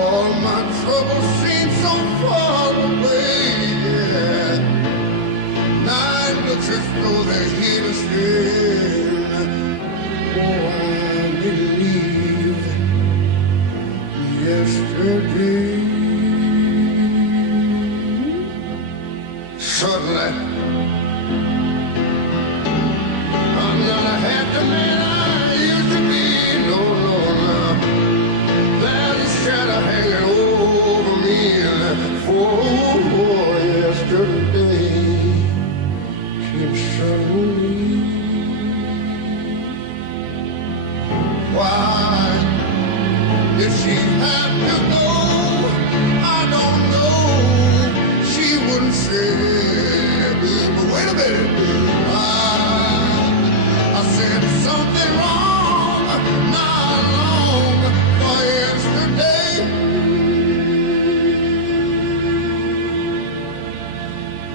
All my troubles seem so far away. Yeah. Night looks as though they're here to stay. Oh, I believe yesterday. Suddenly, I'm not half the man I used to be. No, no, no. There's a shadow hanging over me. Oh, yesterday keeps suddenly. Why did she have to go? I don't know. She wouldn't say. But wait a minute. I said something wrong not long for yesterday.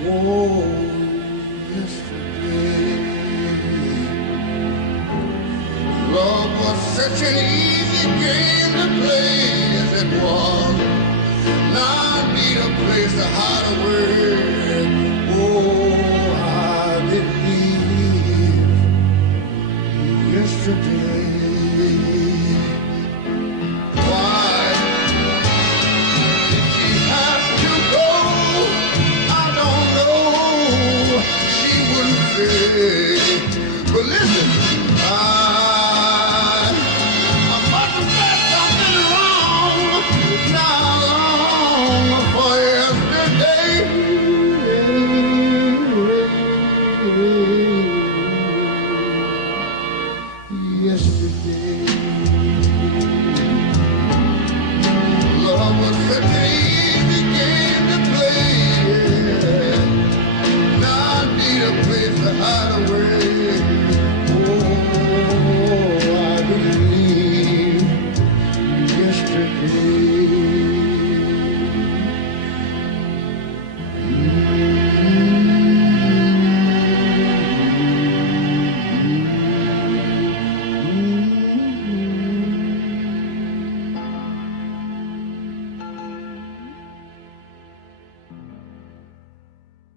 Oh, yesterday. Love was such an easy game to play as it was. Now I need a place to hide away. Oh, I believe yesterday.